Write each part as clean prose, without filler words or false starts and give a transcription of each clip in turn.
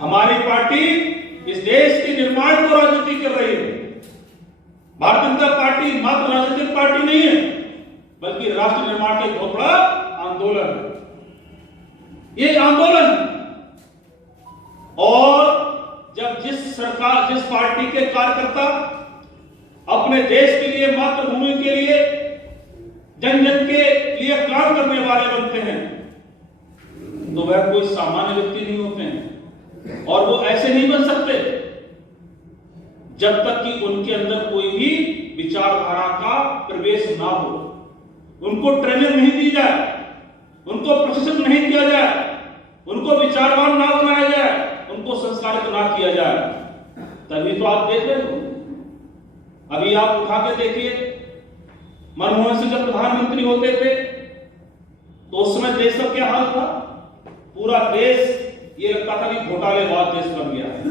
हमारी पार्टी इस देश के निर्माण को राजनीति कर रही है। भारतीय जनता पार्टी मात्र राजनीतिक पार्टी नहीं है, बल्कि राष्ट्र निर्माण का एक बहुत बड़ा आंदोलन है। ये आंदोलन है। और जब जिस पार्टी के कार्यकर्ता अपने देश के लिए, मातृभूमि के लिए, जन जन के लिए काम करने वाले बनते हैं, तो वह कोई सामान्य व्यक्ति नहीं होते हैं। और वो ऐसे नहीं बन सकते जब तक कि उनके अंदर कोई भी विचारधारा का प्रवेश ना हो, उनको ट्रेनिंग नहीं दी जाए, उनको प्रशिक्षित नहीं किया जाए, उनको विचारवान ना बनाया जाए, उनको संस्कारित ना किया जाए। तभी तो आप देख रहे हो। अभी आप उठा के देखिए, मनमोहन सिंह जब प्रधानमंत्री होते थे तो उस समय देश का क्या हाल था? पूरा देश ये लगता था कि घोटालेबाज देश बन गया है।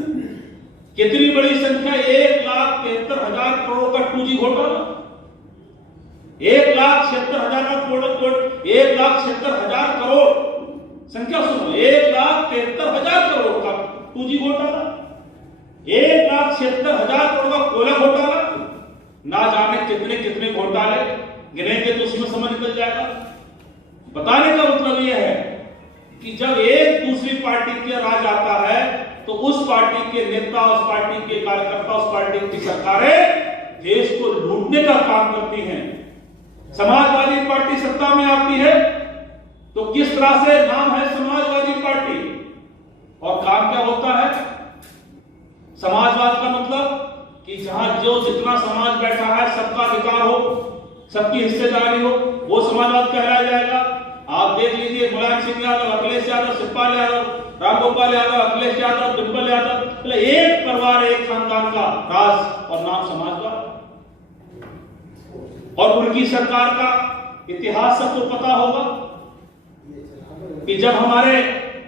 कितनी बड़ी संख्या, 1,73,000 करोड़ का 2G घोटाला, 1,76,000 का 1,76,000 करोड़, संख्या सुनो, 1,73,000 करोड़ का 2G घोटाला, 1,76,000 करोड़ का कोयला घोटाला, ना जाने कितने कितने घोटाले गिनेंगे तो उसमें समझ निकल जाएगा। बताने का मतलब यह है कि जब एक दूसरी पार्टी के राज आता है तो उस पार्टी के नेता, उस पार्टी के कार्यकर्ता, उस पार्टी की सरकारें देश को लूटने का काम करती हैं। समाजवादी पार्टी सत्ता में आती है तो किस तरह से नाम है समाजवादी पार्टी, और काम क्या होता है? समाजवाद का मतलब कि जहां जो जितना समाज बैठा है सबका अधिकार हो, सबकी हिस्सेदारी हो, वो समाजवाद कहलाया जाएगा। आप देख लीजिए, मुलायम सिंह यादव, अखिलेश यादव, शिवपाल यादव, रामगोपाल यादव, अखिलेश यादव, डिंपल यादव, मतलब एक परिवार, एक खानदान का राज और नाम समाजवाद। और उनकी सरकार का इतिहास सबको पता होगा कि जब हमारे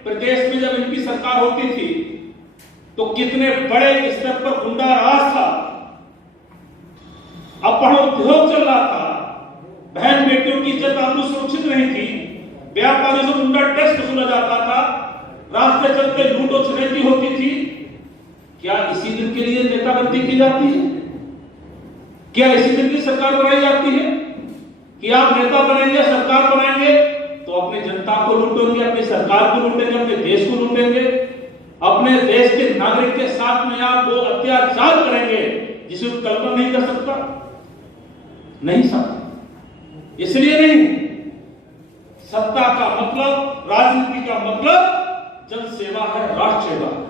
प्रदेश में जब इनकी सरकार होती थी तो कितने बड़े स्तर पर गुंडा राज था, अपहरण उद्योग चल रहा था, बहन बेटियों की इज्जत आबरू सुरक्षित नहीं थी, व्यापारियों से गुंडा टैक्स वसूला जाता था, रास्ते चलते लूट और छिनैती होती थी। क्या इसी दिन के लिए नेताबंदी की जाती है? क्या इसी दिन की सरकार बनाई जाती है कि आप नेता बनेंगे, सरकार बनाएंगे तो अपनी जनता को लूटेंगे, अपनी सरकार को लूटेंगे, अपने देश को लूटेंगे, अपने देश के नागरिक के साथ में आप वो अत्याचार करेंगे जिसे कल्पना नहीं कर सकता? नहीं सकता। इसलिए नहीं, सत्ता का मतलब, राजनीति का मतलब जन सेवा है, राष्ट्र सेवा है।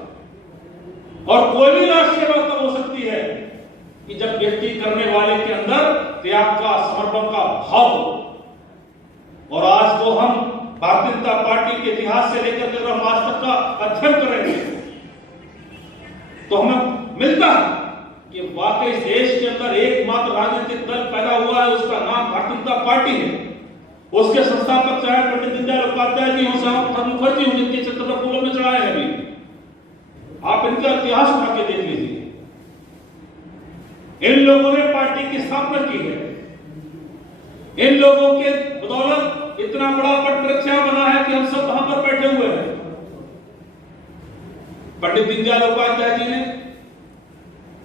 और कोई भी राष्ट्र सेवा तब हो सकती है कि जब व्यक्ति करने वाले के अंदर त्याग का, समर्पण का भाव हो। और आज तो हम भारतीय जनता पार्टी के इतिहास से लेकर के अगर आज तक का अध्ययन करेंगे तो हमें मिलता है कि वाकई देश के अंदर एकमात्र राजनीतिक दल पैदा हुआ है, उसका नाम भारतीय जनता पार्टी है। उसके संस्थापक चाहे पंडित दीनदयाल उपाध्याय जी हो, श्यामा प्रसाद मुखर्जी हो, जिनके चित्र पर फूलों में चढ़ाए हैं। अभी आप इनका इतिहास उठा के देख लीजिए। इन लोगों ने पार्टी की स्थापना की है। इन लोगों के बदौलत इतना बड़ा पट वृक्ष बना है कि हम सब वहां पर बैठे हुए हैं। पंडित दीनदयाल उपाध्याय जी ने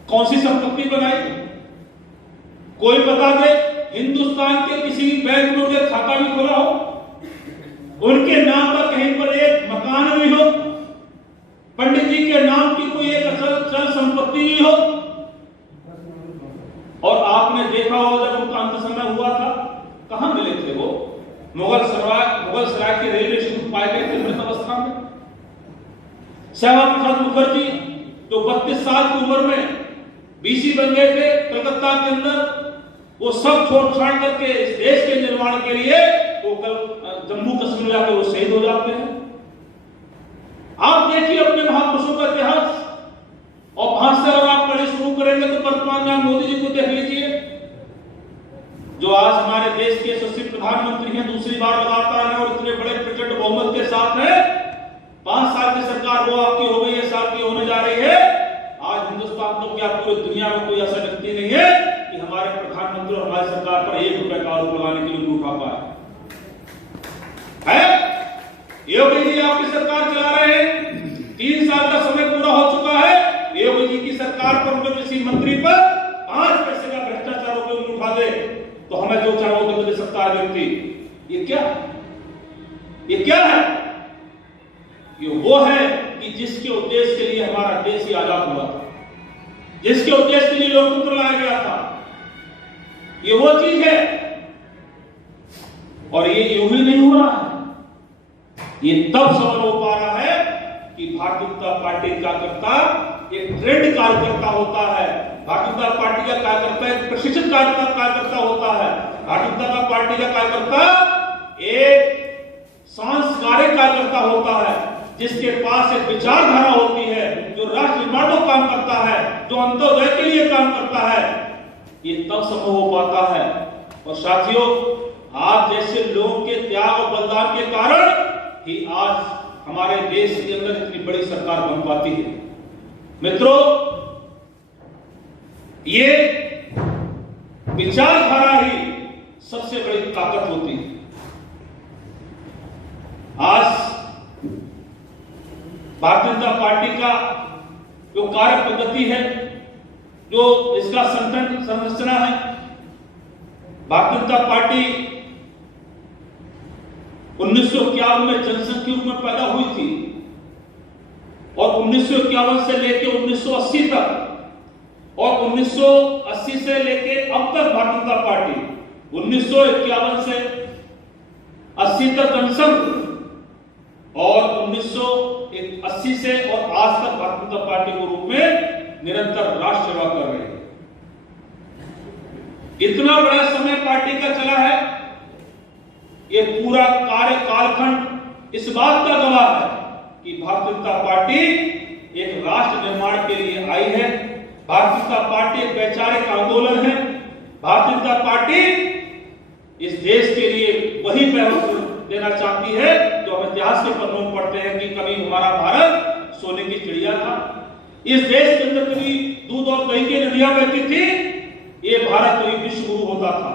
कौन सी संपत्ति बनाई? कोई बता दे हिंदुस्तान के किसी बैंक में उनके खाता भी खोला हो, उनके नाम पर कहीं पर एक मकान भी हो, पंडित जी के नाम की कोई एक चल संपत्ति भी हो। और आपने देखा होगा जब उनका अंत समय हुआ था, कहां मिले थे वो? मुगल सराय के रेलवे स्टेशन पाए गए थे मृत अवस्था में। श्यामा प्रसाद मुखर्जी जो 32 साल की उम्र में बीसी बन गए थे कलकत्ता के अंदर, वो सब छोड़ छाड़ करके इस देश के निर्माण के लिए वो जम्मू कश्मीर जाकर वो शहीद हो जाते हैं। आप देखिए अपने महापुरुषों का इतिहास, और वहां से अगर आप पढ़े शुरू करेंगे तो वर्तमान में मोदी जी को देख लीजिए, जो आज हमारे देश के यशस्वी प्रधानमंत्री हैं, दूसरी बार लगातार हैं और इतने बड़े प्रचंड बहुमत के साथ हैं। 5 साल की सरकार वो आपकी हो गई है, साल की होने जा रही है। आज हिंदुस्तान तो क्या पूरी दुनिया में कोई ऐसा व्यक्ति नहीं है कि हमारे प्रधानमंत्री और हमारी सरकार पर 1 रुपए का आरोप लगाने के लिए उठा पाए है। योगी जी आपकी सरकार चला रहे हैं, 3 साल का समय क्या है? ये वो है कि जिसके उद्देश्य के लिए हमारा देश ही आजाद हुआ था, जिसके उद्देश्य के लिए लोकतंत्र लाया गया था, ये वो चीज है। और ये यूं ही नहीं हो रहा है, ये तब सफल हो पा रहा है कि भारतीय जनता पार्टी कार्यकर्ता एक ट्रेंड कार्यकर्ता होता है। भारतीय जनता पार्टी का कार्यकर्ता एक प्रशिक्षित कार्यकर्ता होता है। भारतीय जनता पार्टी का कार्यकर्ता एक सांस्कृतिक कार्यकर्ता होता है, जिसके पास एक विचारधारा होती है, जो राष्ट्र निर्माण को काम करता है, जो अंत्योदय के लिए काम करता है। ये तब संभव हो पाता है। और साथियों, आप जैसे लोगों के त्याग और बलिदान के कारण ही आज हमारे देश के अंदर इतनी बड़ी सरकार बन पाती है। मित्रों, ये विचारधारा ही सबसे बड़ी ताकत होती है। आज भारतीय जनता पार्टी का जो कार्य पद्धति है, जो इसका संरचना है, भारतीय जनता पार्टी 1951 में जनसंघ के रूप में पैदा हुई थी और 1951 से लेकर 1980 तक और 1980 से लेकर अब तक भारतीय जनता पार्टी 1951 से 80 तक जनसंघ और 1980 से और आज तक भारतीय जनता पार्टी के रूप में निरंतर राष्ट्र सेवा कर रही है। इतना बड़ा समय पार्टी का चला है, ये पूरा कार्य कालखंड इस बात का गवाह है कि भारतीय जनता पार्टी एक राष्ट्र निर्माण के लिए आई है। भारतीय जनता पार्टी एक वैचारिक आंदोलन है। भारतीय जनता पार्टी इस देश के लिए वही पहलू देना चाहती है जो हम इतिहास के पन्नों में पढ़ते हैं कि कभी हमारा भारत सोने की चिड़िया था। इस देश के अंदर कभी दूध और दही की नदियां बहती थी, ये भारत कभी विश्व गुरु होता था।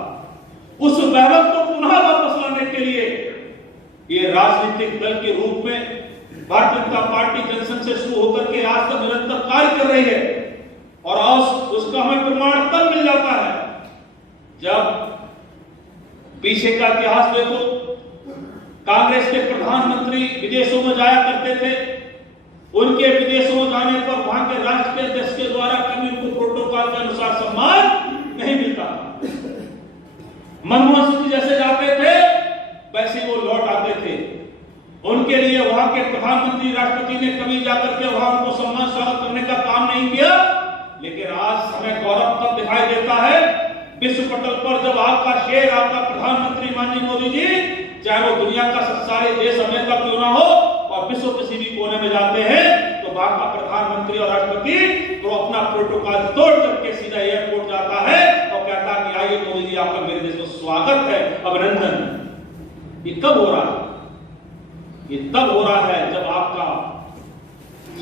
उस वैभव को पुनः वापस लाने के लिए ये राजनीतिक दल के रूप में भारतीय जनता पार्टी जनसंघ से शुरू होकर के आज तक निरंतर कार्य कर रही है। और आज उसका हमें प्रमाण तब मिल जाता है जब पीछे का इतिहास देखो, कांग्रेस के प्रधानमंत्री विदेशों में जाया करते थे। उनके विदेशों में जाने पर वहां के राष्ट्रीय अध्यक्ष के द्वारा कभी उनको प्रोटोकॉल के अनुसार सम्मान नहीं मिलता। मनमोहन सिंह जैसे जाते थे वैसे वो लौट आते थे। उनके लिए वहां के प्रधानमंत्री राष्ट्रपति ने कभी जाकर के वहां उनको सम्मान स्वागत करने का काम नहीं किया। लेकिन आज हमें गौरव तब दिखाई देता है विश्व पटल पर जब आपका शेर, आपका प्रधानमंत्री माननीय मोदी जी, चाहे वो दुनिया का सारे देश अमेरिका क्यों ना हो और विश्व किसी भी कोने में जाते हैं, तो वहां का प्रधानमंत्री और राष्ट्रपति तो अपना प्रोटोकॉल तोड़ करके सीधा एयरपोर्ट जाता है और कहता है कि आइए मोदी जी, आपका मेरे देश में स्वागत है, अभिनंदन। ये कब हो रहा है? ये तब हो रहा है जब आपका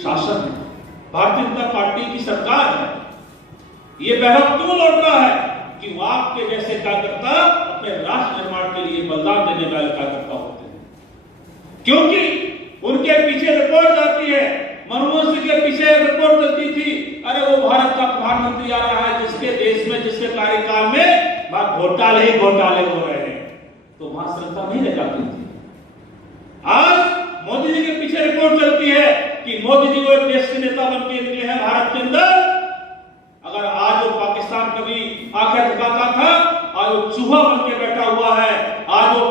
शासन है, भारतीय जनता पार्टी की सरकार है। ये वैभव क्यों लौट रहा है कि वो आपके जैसे कार्यकर्ता अपने राष्ट्र निर्माण के लिए बलिदान देने वाले कार्यकर्ता होते हैं। क्योंकि उनके पीछे रिपोर्ट आती है, मनमोहन सिंह के पीछे रिपोर्ट चलती थी, अरे वो भारत का प्रधानमंत्री आ रहा है जिसके देश में, जिसके कार्यकाल में घोटाले ही घोटाले हो रहे हैं, तो वहां श्रद्धा नहीं रह जाती थी। आज मोदी जी के पीछे रिपोर्ट चलती है कि मोदी जी वो एक देश के नेता बन के निकले हैं भारत के अंदर। अगर आज वो पाकिस्तान कभी आंखें झुकाता था, आज वो चूहा बन के बैठा हुआ है। आज वो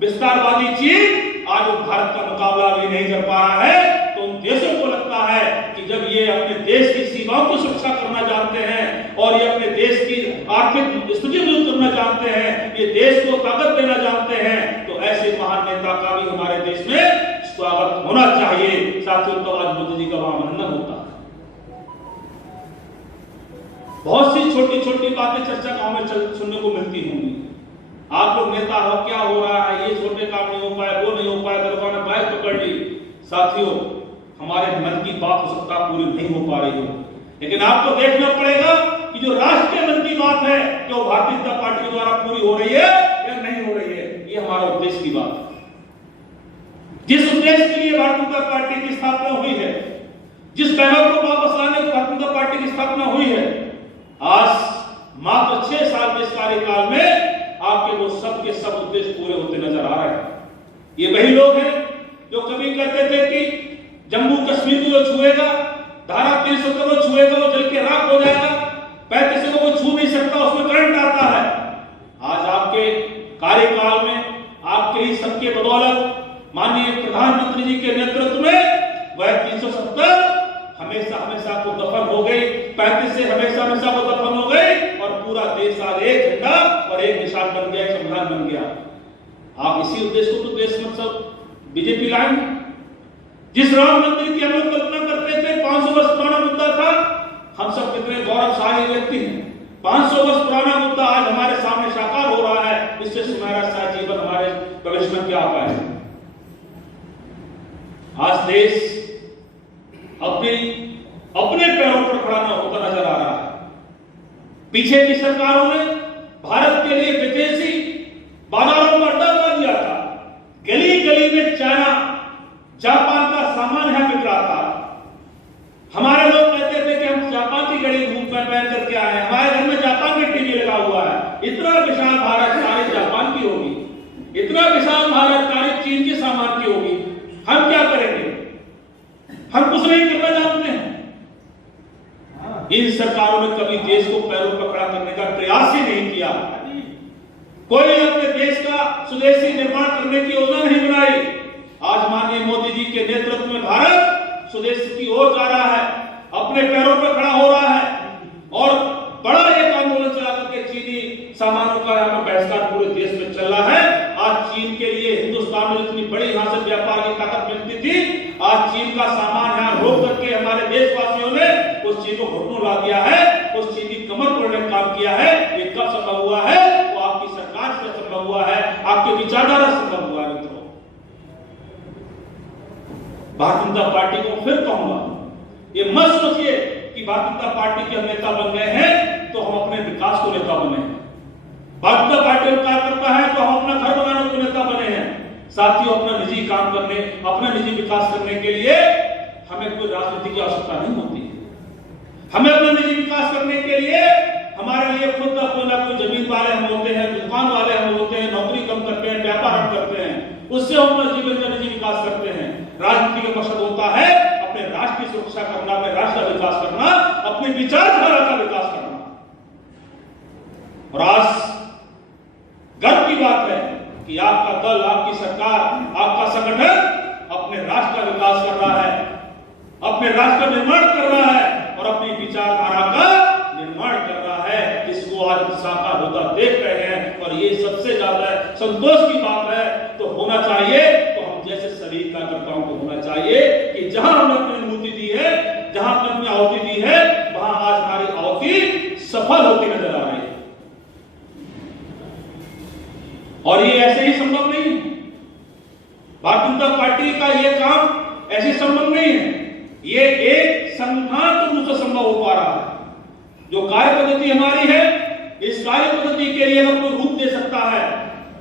विस्तारवादी चीन आज वो भारत का मुकाबला भी नहीं कर पा रहा है। तो उन देशों को लगता है कि जब ये अपने देश की सीमाओं की सुरक्षा करना जानते हैं और ये अपने देश की आर्थिक स्थिति मजबूत करना जानते हैं, ये देश को ताकत देना जानते हैं, तो ऐसे महान नेता का भी हमारे देश में स्वागत होना चाहिए। साथियों, तो आज मोदी जी का अभिनंदन होता है। बहुत सी छोटी छोटी बातें चर्चा गांव में सुनने को मिलती होंगी। आप लोग नेता हो, क्या हो रहा है, ये छोटे काम नहीं हो पाए, वो नहीं हो पाए, दरबार ने बाइक पकड़ ली। साथियों, हमारे मन की बात हो सकता पूरी नहीं हो पा रही हो, लेकिन आपको देखना पड़ेगा कि जो राष्ट्रीय मन की बात है, जो भारतीय जनता पार्टी द्वारा पूरी हो रही है या नहीं हो रही है, ये हमारा उद्देश्य की बात है। जिस उद्देश्य के लिए भारतीय जनता पार्टी की स्थापना हुई है, जिस वैभव को वापस लाने को भारतीय जनता पार्टी की स्थापना हुई है, आज मात्र 6 साल के इस कार्यकाल में आपके वो सब के सब उद्देश्य पूरे होते नजर आ रहे हैं। ये वही लोग हैं कहते थे कि जम्मू कश्मीर को जो छुएगा, धारा 370 को छुएगा, वो जल के राख हो जाएगा, 35 को वो छू नहीं सकता, उसमें करंट आता है। आज आपके कार्यकाल में, आपके ही सबके बदौलत, माननीय प्रधानमंत्री जी के नेतृत्व में वह 370 हमेशा हमेशा को दफन हो गई, 35 से हमेशा हमेशा को दफन हो गई, और पूरा देश आज एक झंडा और एक निशान बन गया, एक संविधान बन गया। आप इसी उद्देश्य को तो देश में सब बीजेपी लाए। जिस राम मंदिर की हम लोग कल्पना करते थे, 500 वर्ष पुराना मुद्दा था, हम सब कितने गौरवशाली व्यक्ति हैं। 500 वर्ष पुराना मुद्दा आज हमारे सामने साकार हो रहा है, इससे सुनहरा सा जीवन हमारे भविष्य में क्या आता है। आज देश अपने पैरों पर खड़ा न होता नजर आ रहा है। पीछे की सरकारों ने भारत के लिए विदेशी बाजारों में अड्डा बना दिया था। गली गली में चाइना, जापान का सामान यहां बिक रहा था। हमारे लोग कहते थे कि हम जापान की घड़ी घूम पर पहन करके आए, हमारे घर में जापान की टीवी लगा हुआ है। इतना विशाल भारत सारी जापान की होगी, इतना विशाल भारत सारी चीन के सामान की होगी। हम क्या करेंगे? हम कुछ नहीं करना जानते हैं। इन सरकारों ने कभी देश को पैरों पर खड़ा करने का प्रयास ही नहीं किया। कोई अपने देश का स्वदेशी निर्माण करने की योजना नहीं बनाई। आज माननीय मोदी जी के नेतृत्व में भारत स्वदेश की ओर जा रहा है, अपने पैरों पर खड़ा हो रहा है, और बड़ा एक आंदोलन चला करके चीनी सामानों का यहाँ पर बहिष्कार पूरे देश में चल रहा है। आज चीन के लिए हिंदुस्तान में इतनी बड़ी यहां से व्यापार की ताकत मिलती थी, आज चीन का सामान यहाँ रोक करके हमारे देशवासियों ने उस चीज को घुटनों ला दिया है, उस चीन की कमर तोड़ने का काम किया है। ये कब संभव हुआ है? वो आपकी सरकार से संभव हुआ है, आपके विचारधारा से संभव हुआ है। मित्रों, भारतीय जनता पार्टी को फिर कहूंगा, ये मत सोचिए कि भारतीय जनता पार्टी के हम नेता बन गए हैं तो हम अपने विकास को नेता बने हैं। भारतीय जनता पार्टी का कार्य करता है तो हम अपना घर बनाने को नेता बने हैं। साथियों, अपना निजी काम करने, अपना निजी विकास करने के लिए हमें कोई राजनीति की आवश्यकता नहीं होती। हमें अपना निजी विकास करने के लिए हमारे लिए खुद का कोई जमीन वाले हम होते हैं, दुकान वाले हम होते हैं, नौकरी कम करते हैं, व्यापार हम करते हैं, उससे हम अपना जीवन का निजी विकास करते हैं। राजनीति का मकसद होता है अपने राष्ट्र की सुरक्षा करना, अपने राष्ट्र का विकास करना, अपनी विचारधारा का विकास करना। और आज गर्व की बात है कि आपका दल, आपकी सरकार, आपका संगठन अपने राष्ट्र का विकास कर रहा है, अपने राष्ट्र का निर्माण कर रहा है और अपनी विचारधारा का निर्माण कर रहा है। इसको आज साकार होता देख रहे हैं और ये सबसे ज्यादा संतोष की बात है। तो होना चाहिए, तो हम जैसे शरीर कार्यकर्ताओं को होना चाहिए कि जहां हमने अपनी अनुभूति दी है, जहां हमने अपनी आहुति दी है, वहां आज हमारी आहुति सफल होती नजर आ रही है। और ये ऐसे ही संभव नहीं है। भारतीय जनता पार्टी का ये काम ऐसे संभव नहीं है। ये एक संगठन रूप से संभव हो पा रहा है। जो कार्य पद्धति हमारी है, इस कार्य पद्धति के लिए अगर कोई रूप दे सकता है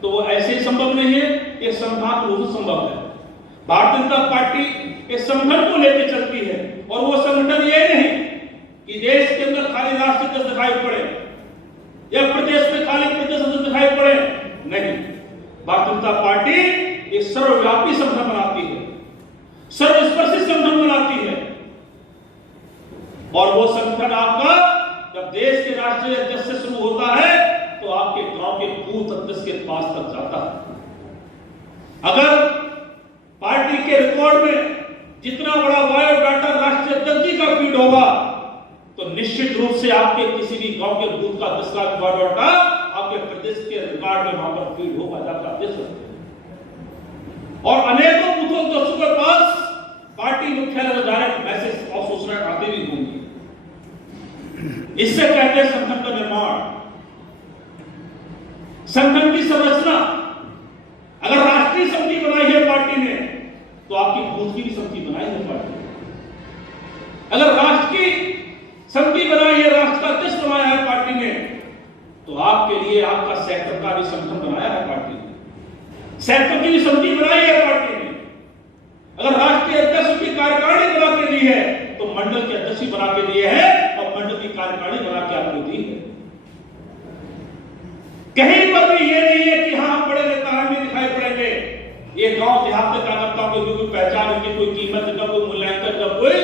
तो वो ऐसे ही संभव नहीं है, ये संगठन रूप से संभव है। भारतीय जनता पार्टी इस संगठन को लेकर चलती है और वो संगठन ये नहीं कि देश के अंदर खाली राष्ट्रीय दस दिखाई पड़े या प्रदेश में खाली प्रदेश दस दिखाई पड़े, नहीं। भारतीय जनता पार्टी एक सर्वव्यापी संगठन बनाती है, सर्वस्पर्शी संगठन बनाती है। और वो संगठन आपका जब देश के राष्ट्रीय अध्यक्ष से शुरू होता है तो आपके गांव के बूथ अध्यक्ष के पास तक जाता है। अगर पार्टी के रिकॉर्ड में जितना बड़ा बायोडाटा राष्ट्रीय अध्यक्ष जी का फीड होगा तो निश्चित रूप से आपके किसी भी गांव के बूथ का अध्यक्ष का बायोडाटा आपके प्रदेश के रिकॉर्ड में वहां पर फीड होगा, जाकर आप देख सकते हैं। और अनेकों बूथों अध्यक्षों के पास पार्टी मुख्यालय में डायरेक्ट मैसेज और सूचना आते भी होंगी। इससे कहते हैं संगठन का निर्माण, संगठन की संरचना। अगर राष्ट्रीय समिति बनाई है पार्टी ने तो आपकी बूथ की भी समिति बनाई है पार्टी ने। अगर राष्ट्र की समिति बनाई है, राष्ट्र का अध्यक्ष बनाया है पार्टी ने, तो आपके लिए आपका सेक्टर का भी संगठन बनाया है पार्टी ने, सेक्टर की भी समिति बनाई है पार्टी ने। अगर राष्ट्रीय अध्यक्ष की कार्यकारिणी बना के दी है तो मंडल के अध्यक्ष ही बना के दिए हैं और मंडल की कार्यकारिणी बना के आपको दी है। कहीं पर भी ये नहीं है कि हाँ बड़े नेता हमें दिखाई पड़ेंगे। ये गांव देहात के कार्यकर्ताओं की कोई पहचान, उनकी कोई कीमत का कोई मूल्यांकन का कोई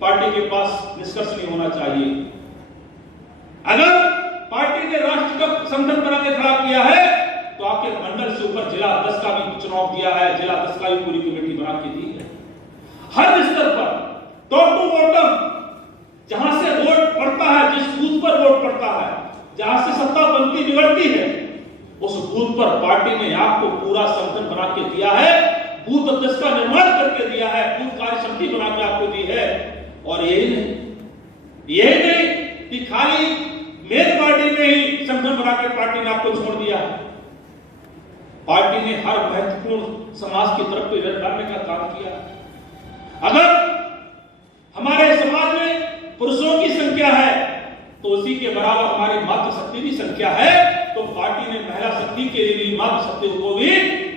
पार्टी के पास निष्कर्ष नहीं होना चाहिए। अगर पार्टी ने राष्ट्र का संगठन बना के खड़ा किया है तो आपके मंडल से ऊपर जिला अध्यक्ष का भी चुनाव दिया है, जिला अध्यक्ष का भी पूरी कमेटी बना के दी है। हर स्तर पर टॉप टू बॉटम जहां से वोट पड़ता है, जिस बूथ पर वोट पड़ता है, जहां से सत्ता बनती बिगड़ती है, उस बूथ पर पार्टी ने आपको पूरा संगठन बना के दिया है, बूथ अध्यक्ष का निर्माण करके दिया है, बूथ कार्य समिति बना के आपको दी है। और यही नहीं कि खाली मेन पार्टी में ही संगठन बना के पार्टी ने आपको छोड़ दिया है। पार्टी ने हर महत्वपूर्ण समाज की तरफ नजर डालने का काम किया। अगर हमारे समाज में पुरुषों की संख्या है तो उसी के बराबर हमारी मातृशक्ति की संख्या है, तो पार्टी ने महिला शक्ति के लिए भी, मातृशक्ति को भी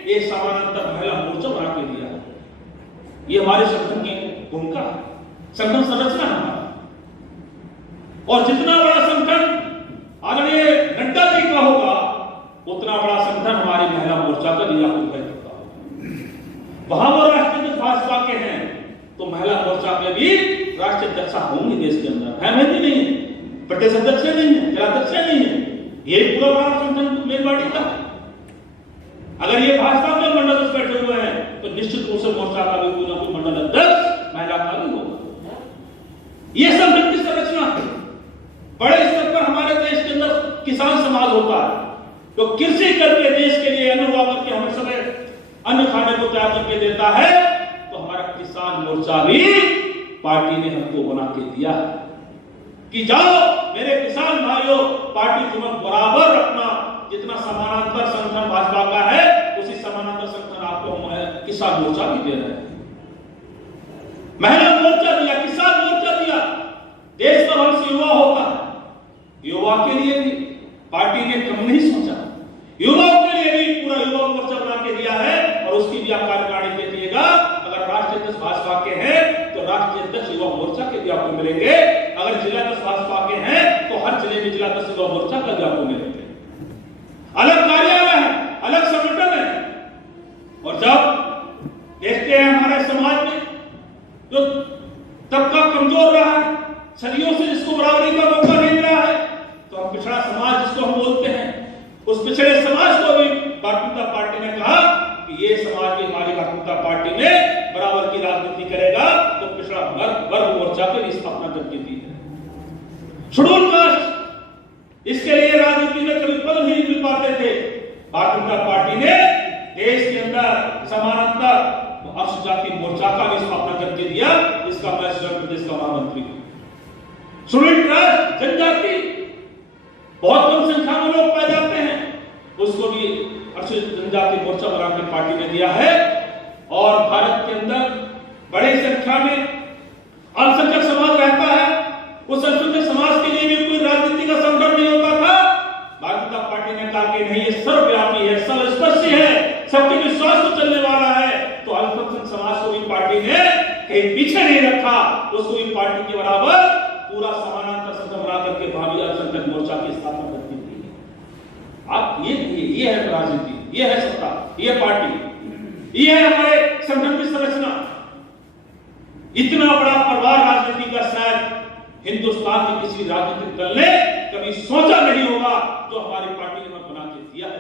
एक समानांतर महिला मोर्चा बना के दिया है। ये हमारे संगठन की भूमिका है, संगठन संरचना है हमारा। और जितना बड़ा संगठन आदरणीय नड्डा जी का होगा, उतना बड़ा संगठन हमारी महिला मोर्चा का भी आपको तय करता होगा। वहां वो राष्ट्रीय भाजपा के हैं तो महिला मोर्चा के भी राष्ट्रीय अध्यक्ष होंगे देश के अंदर, है नहीं है, प्रदेश अध्यक्ष नहीं है, जिलाध्यक्ष नहीं है, ये पूरा बड़ा संगठन मेन पार्टी का। अगर ये भाजपा के मंडल अध्यक्ष बैठे हुए हैं तो निश्चित रूप से मोर्चा का भी कोई ना कोई मंडल अध्यक्ष महिला का भी होगा। ये संगठन की संरचना है। बड़े स्तर पर हमारे देश के अंदर किसान समाज होता है, तो कृषि करके देश के लिए अन्न उगा करके हमें समय अन्न खाने को तैयार करके देता है, तो हमारा किसान मोर्चा भी पार्टी ने हमको बना के दिया कि जाओ मेरे किसान भाइयों, पार्टी तुम्हें बराबर रखना, जितना समानांतर संगठन भाजपा का है उसी समानांतर संगठन आपको हम किसान मोर्चा भी दे रहे हैं। महिला मोर्चा दिया, किसान मोर्चा दिया। देश का भविष्य युवा होता है, युवा के लिए भी पार्टी ने कम नहीं सोचा, युवाओं के लिए भी पूरा युवा मोर्चा बना के दिया है। और उसकी भी आप कार्यकारिणी देखिएगा, अगर राष्ट्रीय अध्यक्ष भाजपा के हैं तो राष्ट्रीय अध्यक्ष युवा मोर्चा के भी आपको मिलेंगे, अगर जिला अध्यक्ष भाजपा के हैं तो हर जिले में जिला अध्यक्ष युवा मोर्चा का भी आपको मिलेंगे। अलग कार्यालय है, अलग संगठन है। और जब देखते हैं हमारे समाज में जो तबका कमजोर रहा है, सदियों से जिसको बराबरी का मौका नहीं मिला है, तो हम पिछड़ा समाज जिसको हम बोलते हैं, उस पिछड़े समाज को भी भारतीय जनता पार्टी ने कहा कि ये समाज की हमारी भारतीय जनता पार्टी में बराबर की राजनीति करेगा, तो पिछड़ा वर्ग मोर्चा की स्थापना करके दी है। शेड्यूल कास्ट, इसके लिए राजनीति में कभी पद नहीं मिल पाते थे, भारतीय जनता पार्टी ने देश के अंदर समानांतर अनुसूचित जाति मोर्चा का भी स्थापना करके दिया, इसका मैं स्वयं प्रदेश का महामंत्री हूं। शेड्यूल कास्ट जनजाति बहुत कम संख्या में लोग पाए जाते हैं, उसको भी अनुसूचित जनजाति मोर्चा बनाकर पार्टी ने दिया है। और भारत के अंदर बड़ी संख्या में अल्पसंख्यक समाज रहता है, उस अल्पसंख्यक समाज के लिए भी कोई राजनीति का संगठन नहीं होता था। भारतीय जनता पार्टी ने कहा कि नहीं, ये सर्वव्यापी है, सर्वस्पर्शी है, सबके विश्वास को चलने वाला है, तो अल्पसंख्यक समाज को भी पार्टी ने कहीं पीछे नहीं रखा, उसको भी पार्टी के बराबर पूरा समानांतर संगठन बना करके भावी अल्पसंख्यक मोर्चा की स्थापना करती थी। आप ये है राजनीति, ये है सत्ता, ये पार्टी, ये है हमारे संगठन की संरचना। इतना बड़ा परिवार राजनीति का शायद हिंदुस्तान के किसी राजनीतिक दल ने कभी सोचा नहीं होगा जो हमारी पार्टी ने बना के दिया है।